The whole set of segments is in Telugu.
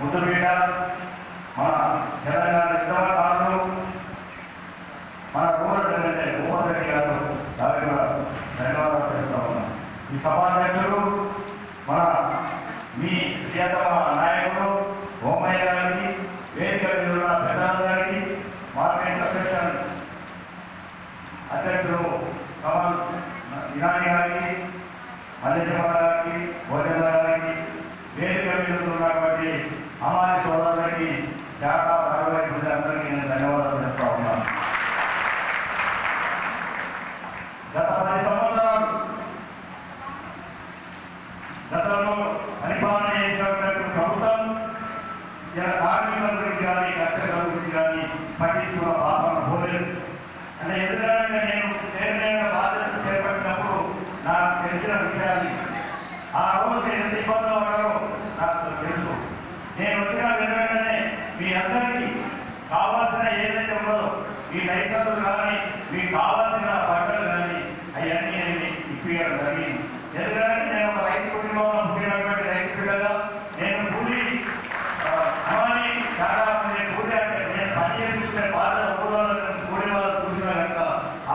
ముద్దుబిడ్డ మన తెలంగాణ ఉద్యమకారులు మన రూరల్ ఎమ్మెల్యే భూపతి రెడ్డి గారు వారికి కూడా ధన్యవాదాలు చెప్తా ఉన్నాం. ఈ సభాధ్యక్షులు మన మీ ప్రియతమ నాయకుడు ఓమయ్య గారికి, వేదిక మీద ఉన్న పెద్దలందరికీ, మార్కెట్ సెక్షన్ అధ్యక్షుడు కమల్ ఇరానీ గారికి, మల్లేశ్వర గారికి, భోజన గారికి, వేదిక మీద ఉన్నటువంటి అమాయ సోదరులకి, శాఖ అందరికీ నేను ధన్యవాదాలు చెప్తా ఉన్నాను. గత 10 సంవత్సరాలు గతంలో పరిపాలన చేసినటువంటి ప్రభుత్వం ఇలా కార్మికుల గురించి కానీ కర్షకుల గురించి కానీ పట్టించుకున్న పాపన పోలేదు. అంటే ఎందుకంటే నేను చైర్మన్ బాధ్యత చేపట్టినప్పుడు నాకు తెలిసిన విషయాన్ని ఆ రోజు నేను ఎంత ఇబ్బందులు పడ్డారో నాకు తెలుసు. నేను వచ్చిన వెంటనే మీ అందరికీ కావాల్సిన ఏదైతే ఉన్నదో మీ లైసెన్సులు కానీ మీకు కావాల్సిన బట్టలు కానీ అవన్నీ నేను ఇప్పించడం జరిగింది. ఎందుకంటే నేను ఒక రైతు కుటుంబంలో పుట్టినటువంటి రైతు పిల్లగా నేను కూలి అమ్మాని చాలా నేను కూలి అంటే నేను పని చేస్తుంటే బాధ కూలి వాళ్ళు చూసిన కనుక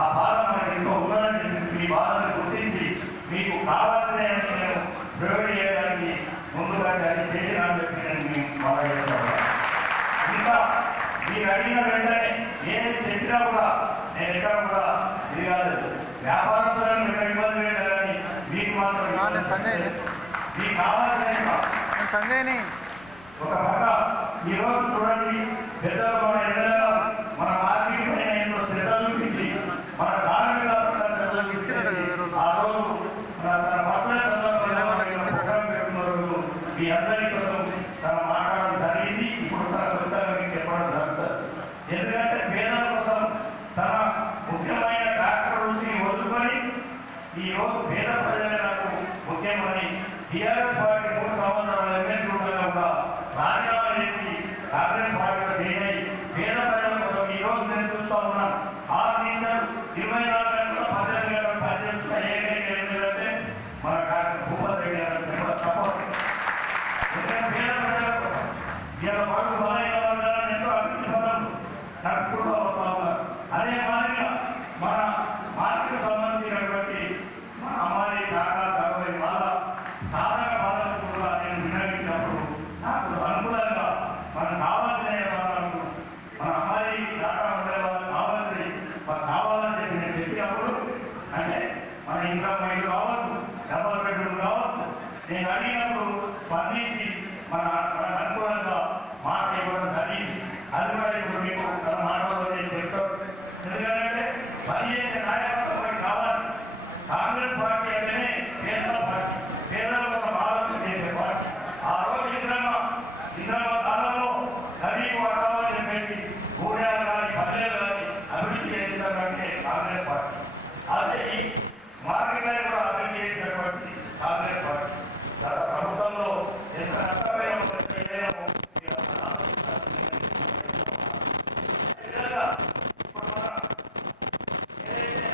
ఆ బాధ మనకి ఎంతో ఉన్నదని మీ బాధను గుర్తించి మీకు కావాల్సిన నేను ప్రయోగం చేయడానికి ముందుగా చేసినాను చెప్పి నేను మీకు బాగా చేస్తాను. ఇంకా మీరు అడిగిన వెంటనే ఏది చెప్పినా కూడా నేను ఎక్కడ కూడా ఇది కాలేదు. వ్యాపారస్తులను ఎక్కడ ఇబ్బంది పెట్టాలని మీకు మాత్రం మీకు కావాల్సిన ఒక పక్క ఈరోజు చూడండి, పెద్దలు మన ఎన్నడగా మన మార్కెట్ పైన ఎంతో శ్రద్ధ చూపించి మన కార్మిక శ్రద్ధ చూపించి ఆ రోజు తన పట్ల ప్రోగ్రాం పెట్టిన రోజు మీ అందరి కోసం తన మాట్లాడడం జరిగింది. ఇప్పుడు తన కొత్తగా మీకు చెప్పడం జరుగుతుంది. ఎందుకంటే పేదల కోసం తన ముఖ్యమైన ట్రాక్టర్ నుంచి వదులుకొని ఈ రోజు పేద ప్రజలే నాకు ముఖ్యమని టీఆర్ఎస్ పార్టీ 3 సంవత్సరాల ఎమ్మెల్సీ ఉండగా కూడా రాజీనామా చేసి కాంగ్రెస్ పార్టీలో జాయిన్ అయ్యి పేద ప్రజల కోసం ఈ రోజు నేను చూస్తా ఉన్నాను. 6 నిమిషాలు 24 గంటల 18 గంటలు పనిచేస్తున్న ఏకైక ఏంటంటే మన డాక్టర్ భూపతి రెడ్డి గారు సపోర్ట్. పేద ప్రజల కోసం ఇలా వాళ్ళు బలైన వర్గాలను ఎంతో అభివృద్ధి పనులు నడుపుకుంటూ వస్తా ఉన్నారు. అదే మాదిరిగా మన మార్కెట్ సంబంధించినటువంటి మన అమ్మాయి శాఖ 60 వాళ్ళ సాధక బాధలు కూడా నేను వినియోగించినప్పుడు నాకు అనుకూలంగా మనకు కావాల్సిన వాళ్ళకు మన అమ్మాయి శాఖ ఉండే వాళ్ళు కావాల్సి మనకు కావాలని చెప్పి నేను చెప్పినప్పుడు అంటే మన ఇంట్లో ఇల్లు కావచ్చు, డబల్ బెడ్రూమ్ కావచ్చు, నేను అడిగినప్పుడు స్పందించి మనకు అనుకూలంగా మాట ఇవ్వడం జరిగింది. అది కూడా ఇప్పుడు మీకు తన మాటలో నేను చెప్తాను. ఎందుకంటే పని చేసే నాయకత్వం మనకి కావాలి. కాంగ్రెస్ పార్టీ అంటేనే పేదల పార్టీ, పేదల కోసం ఆలోచన చేసే పార్టీ. ఆ రోజు ఇంద్రమ్మ కాలంలో గరీబ్ అట్టాలని చెప్పేసి గూడాలు కానీ పల్లెలు కానీ అభివృద్ధి చేసినటువంటి కాంగ్రెస్ పార్టీ. అదే ఈ మార్కెట్ కూడా అభివృద్ధి చేసినటువంటి కాంగ్రెస్ పార్టీ. గత ప్రభుత్వంలో ఎంత నష్టమైన ఇప్పుడు మన ఏదైతే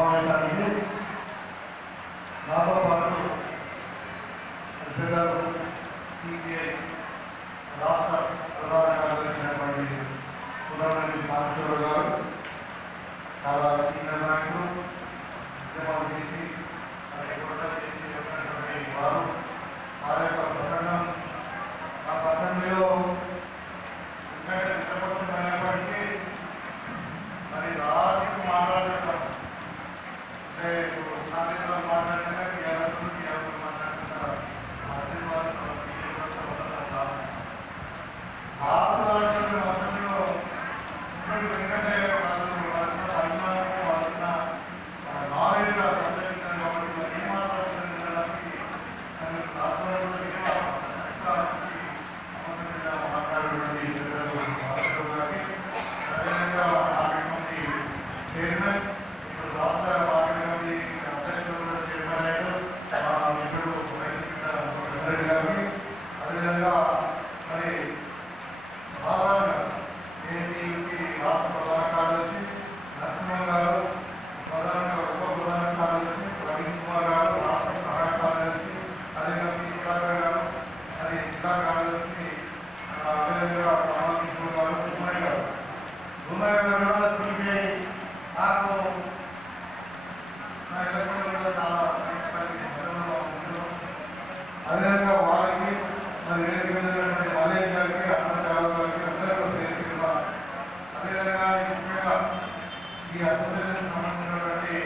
సమావేశానికి నాతో పాటు పెద్దలు సిపిఐ రాష్ట్ర ప్రధాన కార్యదర్శి అయినటువంటి సుబ్రహ్మణ్యం నాగేశ్వరరావు గారు, చాలా సీనియర్ నాయకులు, ఉద్యమాలు చేసి వారు వారి యొక్క ప్రసంగం ఆ ప్రసంగంలో ఎందుకంటే మిత్రపక్షమైనప్పటికీ మరి రాజుకు మాట్లాడతాం అంటే నాగేశ్వర మాట్లాడినా టీఆర్ఎస్ మాట్లాడుతున్నారు రాష్ట్ర రాజ్యాంగ అసెంబ్లీలో ఎందుకంటే నాలుగు చైర్మన్ ఇప్పుడు రాష్ట్ర పార్లమెంట్ అధ్యక్షులు చైర్మన్ అయ్యారు ఇప్పుడు రెడ్డి గారికి, అదేవిధంగా మరి సాధారణ ఏపీకి రాష్ట్ర ప్రధాన కార్యదర్శి నరసింహన్ గారు, ప్రధాన ఉప ప్రధాన కార్యదర్శి ప్రవీణ్ కుమార్ గారు, రాష్ట్ర సహాయ కార్యదర్శి, అదేవిధంగా పి సుధాకర్ గారు, అది జిల్లా కార్యదర్శి, అదేవిధంగా రామకృష్ణ గారు, భూమయ్య గారు కూడా సిపిఐ నాకు నా ఎలక్షన్లో కూడా చాలా అదేవిధంగా వారికి మరి వేదికమైనటువంటి మలేష్ గారికి, అనంతరావు గారికి అందరూ వేదిక, అదేవిధంగా ముఖ్యంగా ఈ అసోసియేషన్ సంబంధించినటువంటి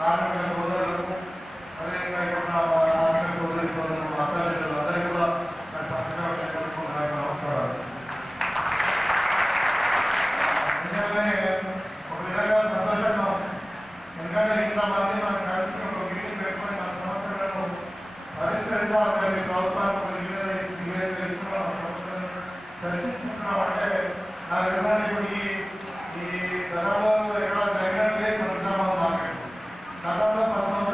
కార్మిక సోదరులకు, అదేవిధంగా ఇక్కడ కార్మిక సోదరులు అసోసియేషన్లు అందరికీ కూడా నమస్కారాలు. నిజంగానే ఒక విధంగా సంతోషంగా ఎందుకంటే ఇంతమంది మనం కలిసి ఒక మీటింగ్ పెట్టుకొని మన సమస్యలను పరిష్కరించాలని ప్రభుత్వానికి సమస్యలను చర్చించుకుంటున్నాం. అంటే నాకు విధానం ఇప్పుడు ఈ గతంలో ఎక్కడ జరిగినట్లే మన మార్కెట్ గతంలో 19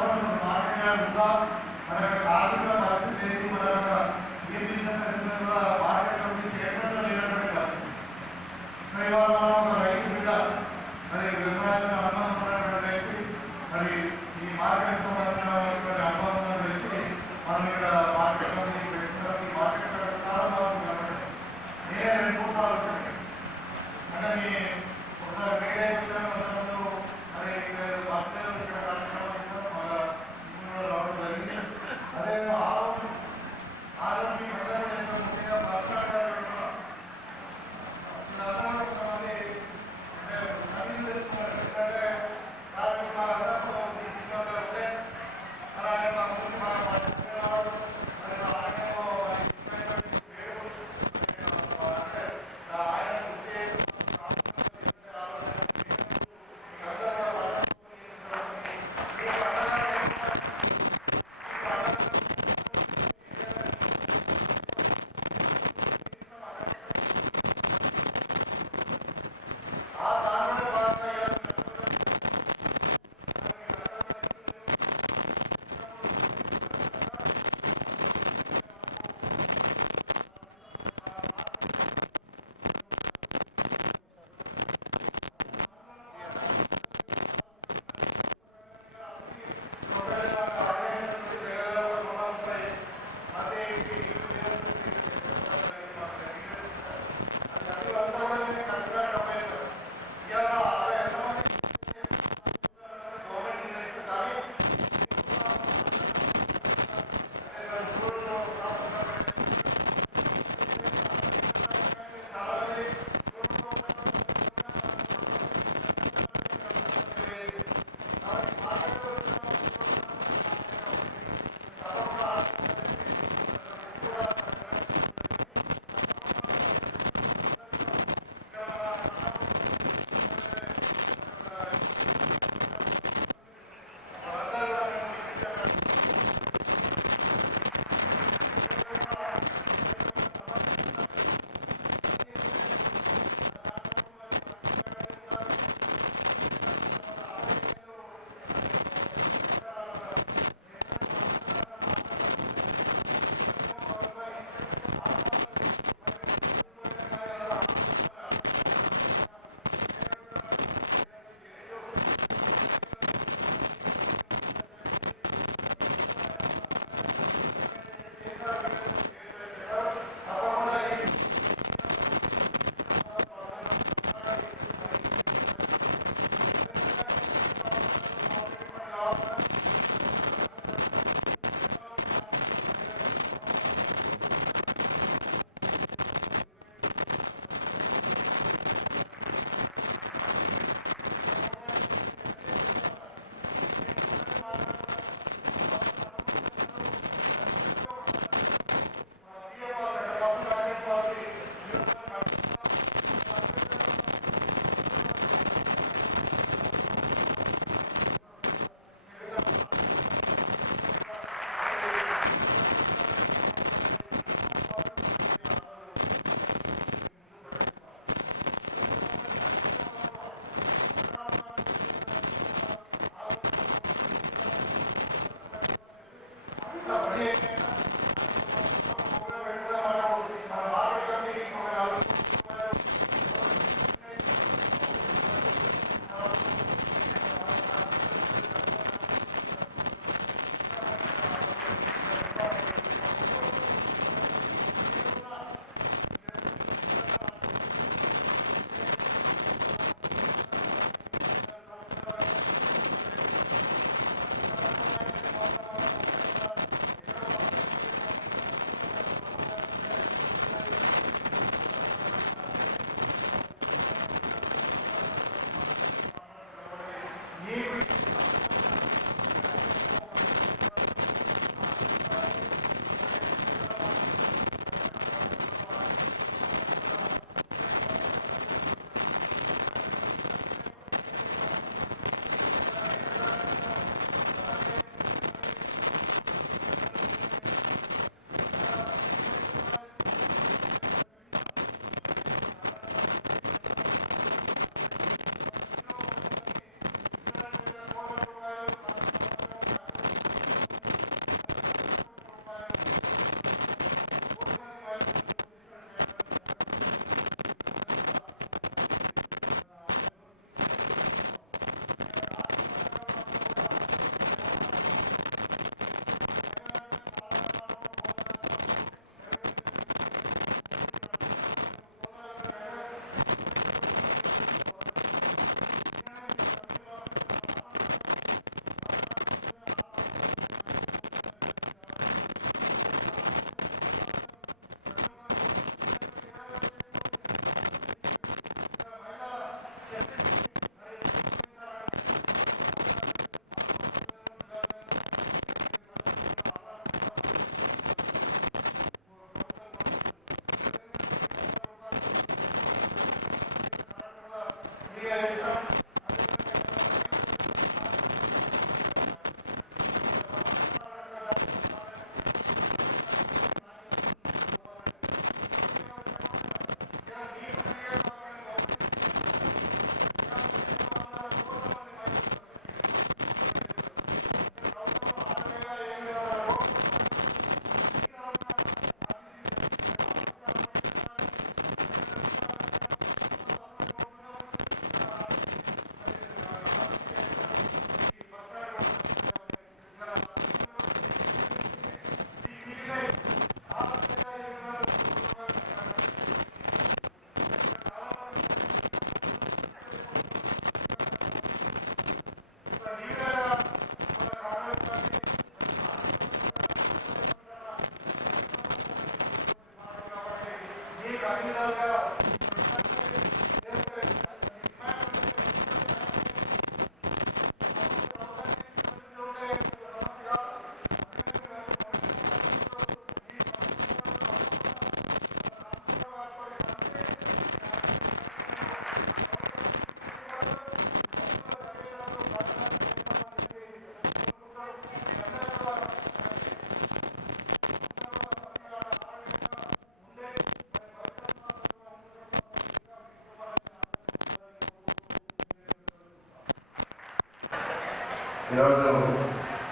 ఈరోజు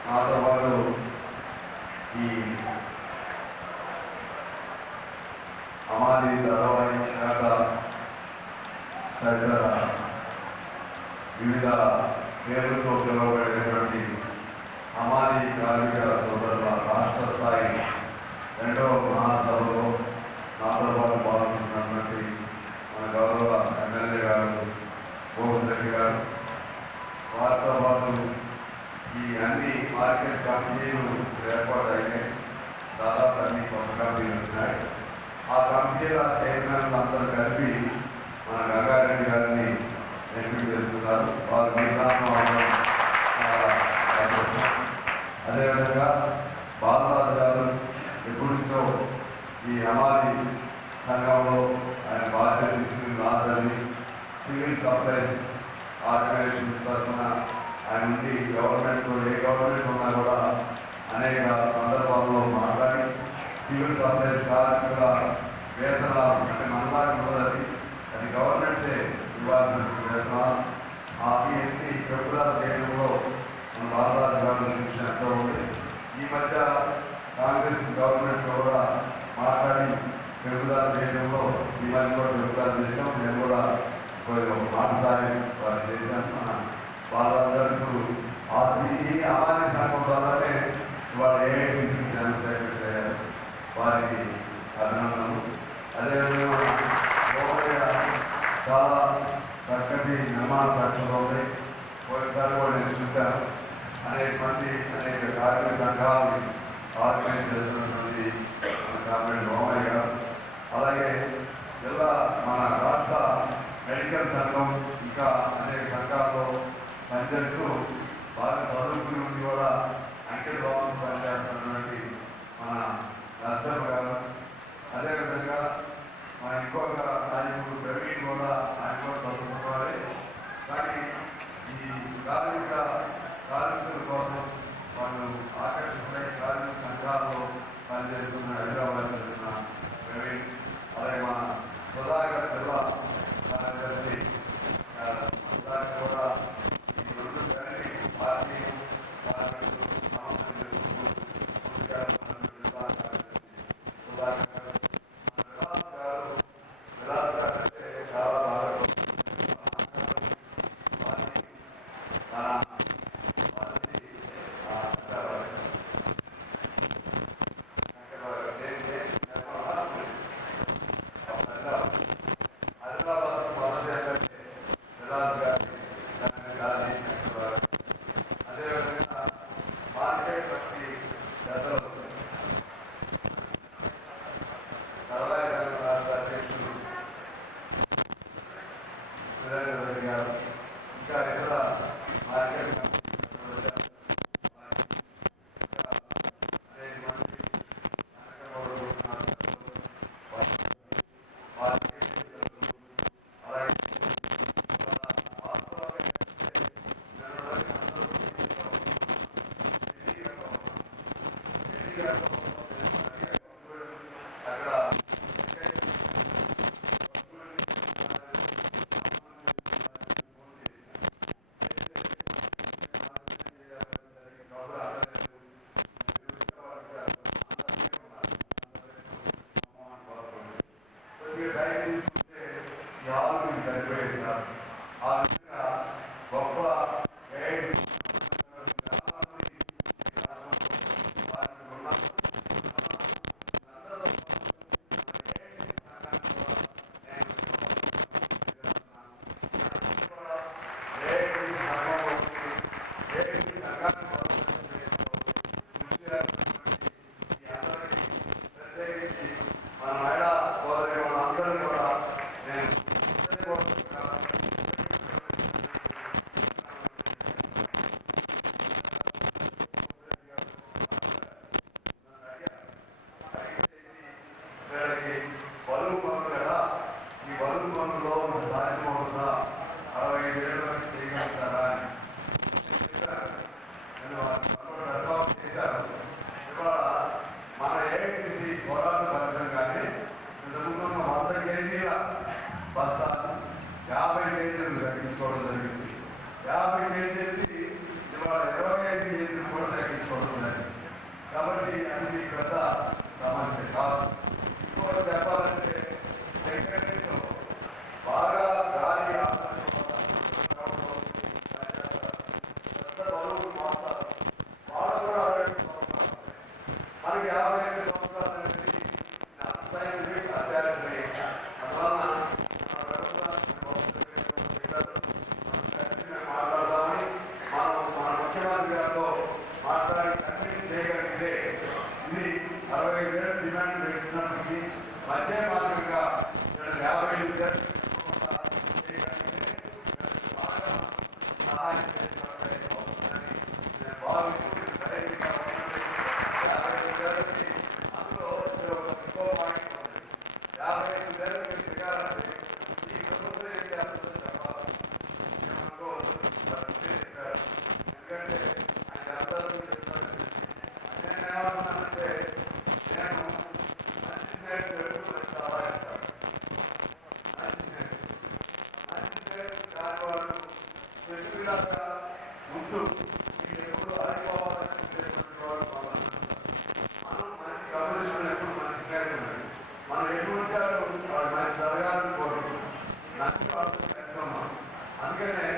నాతో పాటు ఈ అమాది ధారావాహిక శాఖ తదితర వివిధ పేర్లతో పిలువబడేటువంటి అమాది కార్మిక సోదరుల రాష్ట్ర స్థాయి 2వ మహాసభలో నాతో పాటు పాల్గొంటున్నటువంటి మన గౌరవ ఎమ్మెల్యే గారు గోవింద్ రెడ్డి గారు, వారితో పాటు ఈ అన్ని మార్కెట్ కమిటీలు ఏర్పాటు అయినాయి. దాదాపు అన్ని కొత్త కమిటీలు వచ్చినాయి. ఆ కమిటీల చైర్మన్లు అందరూ కలిపి మన గంగారెడ్డి గారిని ఎంపిక చేస్తున్నారు. వారు నిర్ణయం అదేవిధంగా బాలరాజు గారు ఎప్పటి నుంచో ఈ హమాలి సంఘంలో ఆయన బాధ్యత తీసుకుని రాజని సివిల్ సప్లైస్ ఆర్గనైజేషన్ తరఫున ఆయన నుండి గవర్నమెంట్లో ఏ గవర్నమెంట్ ఉన్నా కూడా అనేక సందర్భాల్లో మాట్లాడి సివిల్ సప్లైస్ కార్మికుల వేతనాలు అంటే మనలాగా ఉన్నది, అది గవర్నమెంటే ఇవ్వాల్సినటువంటి వేతనాలు అవి ఎన్ని పెట్టుదల చేయడంలో మన బాలరాజు గారు కృషి ఎంతో ఉంది. ఈ మధ్య కాంగ్రెస్ గవర్నమెంట్ కూడా మాట్లాడి పెరుగుదల చేయడంలో ఈ మధ్య కూడా పెరుగుదల చేసాం. నేను కూడా మాట సాయం వారు చేశాను. మన బాలరాజు గారు ఇప్పుడు ఈ అమాని సంఘం ద్వారానే ఇవాళ ఏఐటీసీ జనరల్ సెక్రటరీ అయ్యారు. వారికి అభినందనలు. అదేవిధంగా చాలా చక్కటి నిర్మాణ ఖర్చులు ఉన్నాయి. ఒకసారి కూడా నేను చూశాను. అనేక మంది అనేక కార్మిక సంఘాలని ఆర్గనైజ్ చేస్తున్నటువంటి మన కామ్రేడ్ రోమయ్య గారు, అలాగే జిల్లా మన రాష్ట్ర మెడికల్ సంఘం ఇంకా అనేక సంఘాల్లో పనిచేస్తూ బాగా చదువుకుని ఉండి కూడా అంకెల భావం పనిచేస్తున్నటువంటి మన నర్సమ్మ గారు, అదేవిధంగా మా ఇంకొక నాయకుడు ప్రవీణ్ కూడా ఆయన కూడా చదువుకోవాలి. కానీ ఈ కార్మికుల కోసం వాళ్ళు ఆకర్షితులై కార్మిక సంఘాల్లో పనిచేస్తున్న హైదరాబాద్ తెలిసిన ప్రవీణ్, అలాగే మన సుధాకర్ జిల్లా కలిసి సుధాకర్ కూడా ఈ రెండు కలిసి పార్టీ కార్మికులు సమస్యలు చేసుకుంటూ ముందుగా జిల్లా కార్యదర్శి సుధాకర్ గారు, విలాస్ గారు అంటే చాలా బాగా ఇంకా ఇతర మార్కెట్ కేజీలు కూడా తగ్గించుకుంటున్నాయి. కాబట్టి అది పెద్ద సమస్య కాదు. ఇంకోటి చెప్పాలంటే సెక్రటరీలో బాగా గాలి పెద్ద బరువులు మోస్తారు. వాళ్ళు కూడా 60 సంవత్సరాలు, మనకి 55 సంవత్సరాలు అనేది అసైన్మెంట్ అసైన్మెంట్. అందువలన మాట్లాడదామని మన ముఖ్యమంత్రి గారితో మాట్లాడి కన్విన్స్ చేయగలిగితే ఇది 65,000 డిమాండ్ పెట్టినప్పటికీ మధ్య మాదిరిగా 50,000 చేయగలిగితే బాగా సహాయం చేసినట్లయితే అవుతుందని నేను భావిస్తూ అందులో ఇంకో పాయింట్ ఉంది. 55,000 మీరు దిగాలంటే ఈ ప్రభుత్వం ఏం చేస్తుందో చెప్పాలి. ఎందుకంటే ఆయన అందరూ చెప్తారు. నేను ఏమన్నానంటే నేను మంచి స్నేహితులు చాలా ఇస్తాను. మంచి స్నేహితులు కాని వాళ్ళు చెట్టులాగా ఉంటూ మీరు ఎప్పుడు ఆగిపోవాలని చూసేటువంటి వాళ్ళు మనం మంచి కమ్యూనిస్టులు ఎప్పుడు మంచిగా ఉన్నాయి. మనం ఎటువంటి వాళ్ళు మంచి జరగాలని కోరుకుంటున్నాం. నచ్చి వాళ్ళతో కలిసి ఉన్నాం. అందుకనే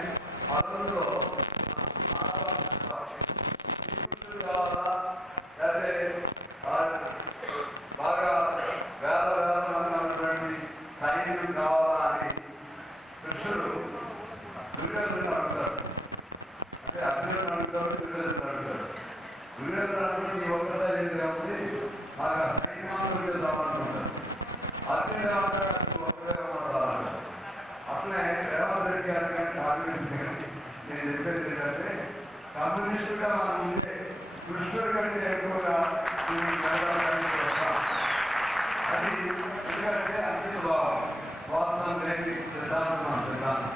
పదవుల్లో పురుషులు కావాలా లేకపోతే బాగా వేదమైనటువంటి సైన్యం కావాలా అని కృష్ణుడు దుర్యోధను అడుగుతాడు. అంటే అర్జునుడు అడుగుతాడు, దుర్యోధను అడుగుతాడు. దుర్యోధను నీ ఒక్కదా ఏది నాకు ఆ సైన్యానికి సమానం ఉంటాడు. అర్జునుడు ఏమంటాడు, ఒక్కడే సమానం. అట్లే రేవంత్ రెడ్డి గారి కానీ కాంగ్రెస్ కానీ నేను చెప్పేది ఏంటంటే కమ్యూనిస్టుగా మనం ఉంటే కృష్ణుడి కంటే ఎక్కువగా అది ఎందుకంటే అంకిత భావం. స్వార్థం లేని సిద్ధాంతం మన సిద్ధాంతం.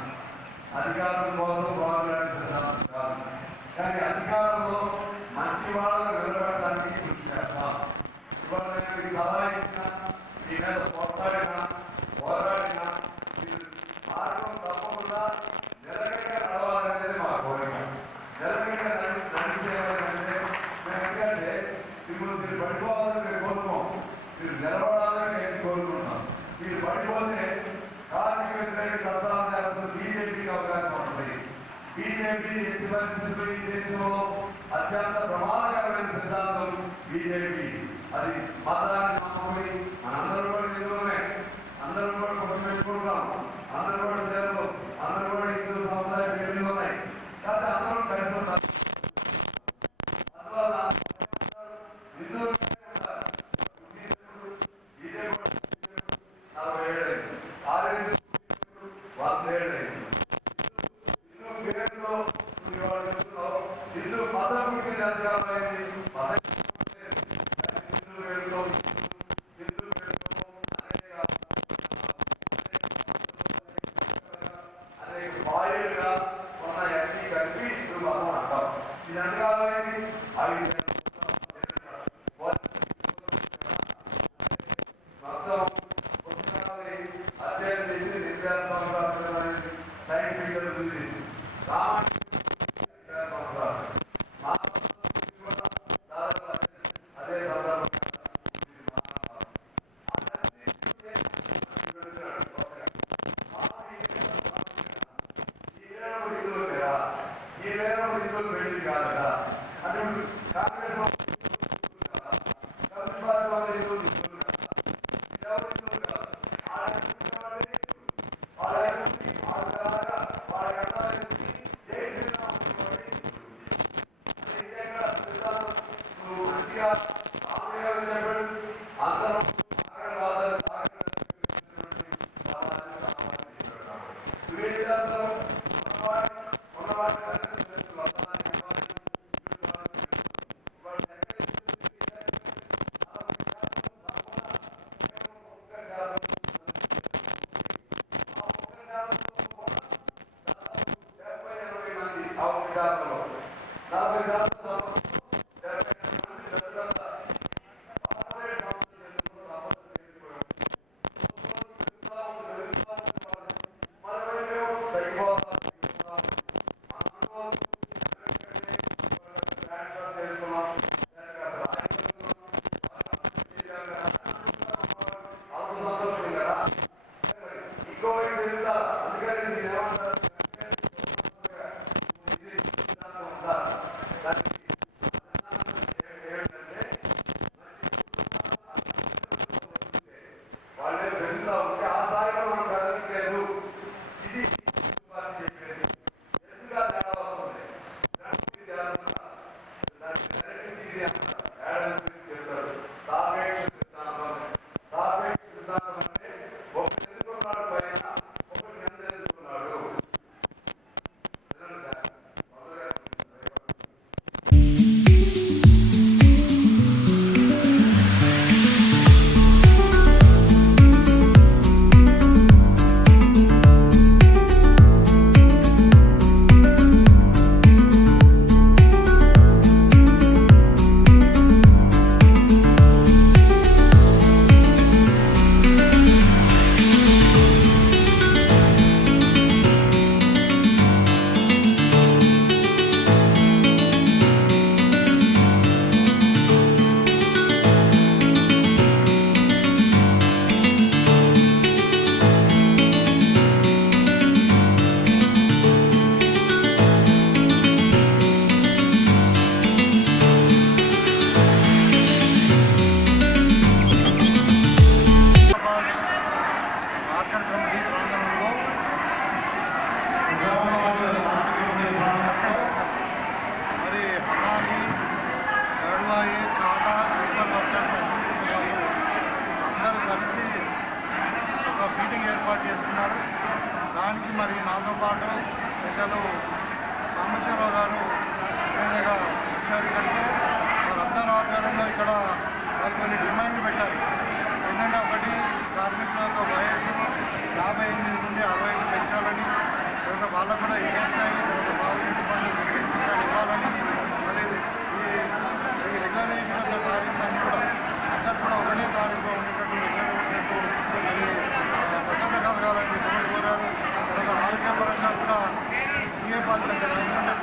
అధికారం కోసం పోరాడే సిద్ధాంతం కాదు. కానీ అధికారంలో మంచి వాళ్ళను నిలబెట్టడానికి కృషి చేస్తాం. ఇవాళ నేను మీకు సలహా ఇచ్చిన మీ మీద పోరాడినా మార్గం తప్పకుండా నిలకడగా నడవాలనేది మా కోరిక. నిలకడగా నడిచేయాలంటే ఎందుకంటే ఇప్పుడు మీరు పడిపోవాలని మేము కోరుకోం. మీరు నిలబడాలని నేను కోరుకుంటున్నాం. మీరు పడిపోతే కార్మిక వ్యతిరేక చట్టాలు లేకపోతే బీజేపీకి అవకాశం ఉంటుంది. బీజేపీ ఎట్టి పరిస్థితుల్లో ఈ దేశంలో అత్యంత ప్రమాదకరమైన సిద్ధాంతం బీజేపీ. అది మతాన్ని నమ్ముకుని మనందరూ కూడా హిందువులమే, అందరూ కూడా కొట్టు పెట్టుకుంటాం, అందరూ కూడా చేరలు, అందరూ కూడా హిందూ సముదాయ పేర్లు ఉన్నాయి. కాబట్టి అందరూ కలిసి ఉంటారు. అందువల్ల హిందువులు బీజేపీ 47 అయింది, ఆర్ఎస్ఎస్ 100 అయింది. హిందూ పేరులో ఇవాళ చెప్తున్నావు హిందూ మతం పుట్టిన అధికారం అయింది. హిందూ పేరుతో అనేక బాయిలుగా ఉన్న అన్ని కలిపి హిందూ మతం అంటాం. ఇది ఎంతకాలమైంది? 5 మొత్తం పుస్తకాలని అధ్యయనం చేసి నిర్యాణ సంవత్సరాలు సైంటిఫిక్ రుజువు చేసి సంవత్సరాలు అదే సందర్భంగా ఈ వేరే హిందువులు వెళ్ళి కాదు కదా. అంటే కాంగ్రెస్ కమ్యూనిస్ట్ పార్టీ వాళ్ళ హిందువులు ఎవరు హిందువులు కాదు. వాళ్ళ గడ్డ వేసుకుని జై శ్రీరామ్ మంచిగా చెప్పాడు. అందరం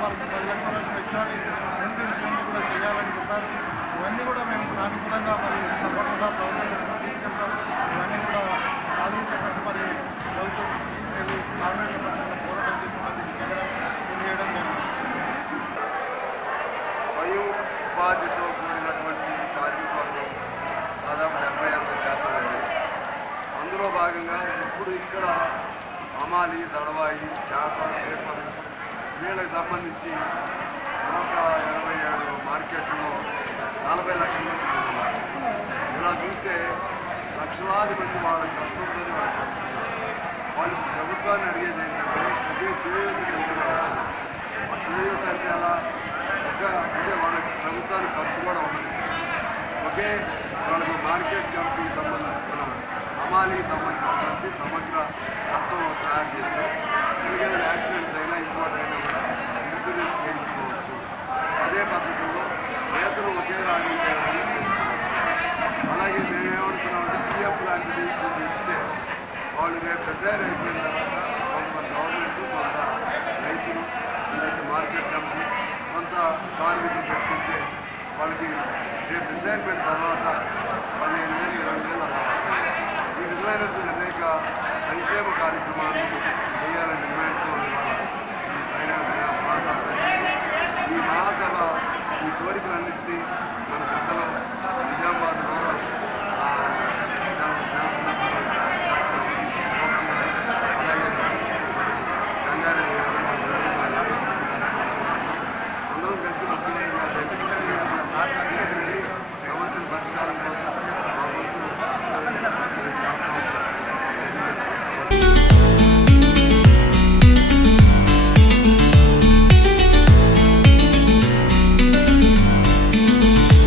వాళ్ళకి 10 లక్షల ఇవ్వాలి, హెల్త్ ఇన్సూరెన్స్ కూడా చేయాలని చెప్పారు. ఇవన్నీ కూడా మేము సానుకూలంగా మరి తప్పకుండా ప్రభుత్వం తీసుకెళ్తాం. ఇవన్నీ కూడా సాధించేటట్టు మరి ప్రభుత్వం తీసుకెళ్ళి కార్మికుల పట్ల పోరాటం చేస్తున్నది చేయడం జరిగింది. స్వయం ఉపాధితో కూడినటువంటి కార్మిక వర్గం దాదాపు 70% ఉంది. అందులో భాగంగా ఇప్పుడు ఇక్కడ అమాలి, దళవాయి, చేప, పేపర్ వీళ్ళకి సంబంధించి 187 మార్కెట్లో 40 లక్షల మంది ఉన్నారు. ఇలా చూస్తే లక్షలాది మంది వాళ్ళ ఖర్చులతోనే వాళ్ళు ప్రభుత్వాన్ని అడిగేది ఏంటంటే కొద్దిగా చేయూత ఆ చేయూత అంటే అలా అంటే వాళ్ళకి ప్రభుత్వానికి ఖర్చు కూడా ఉండదు. ఒకే వాళ్ళకి మార్కెట్ కమిటీకి సంబంధించిన అమాలీకి సంబంధించినటువంటి సమగ్ర చట్టం తయారు చేస్తే ఎందుకంటే యాక్సిడెంట్స్ అయినా ఇంకోటి అయినా కూడా ఇన్సూరెన్స్ చేయించుకోవచ్చు. అదే పద్ధతిలో రైతులు ఒకే రాజు చేసుకోవచ్చు. అలాగే మేమేమనుకున్నామంటే పిఎఫ్ లాంటిది ఇస్తే వాళ్ళు రేపు రిటైర్ అయిపోయిన తర్వాత కొంత గవర్నమెంట్, కొంత రైతులు, లేకపోతే మార్కెట్ కమిటీ, కొంత కార్మికులు పెట్టుకుంటే వాళ్ళకి రేపు రిటైర్మెంట్ తర్వాత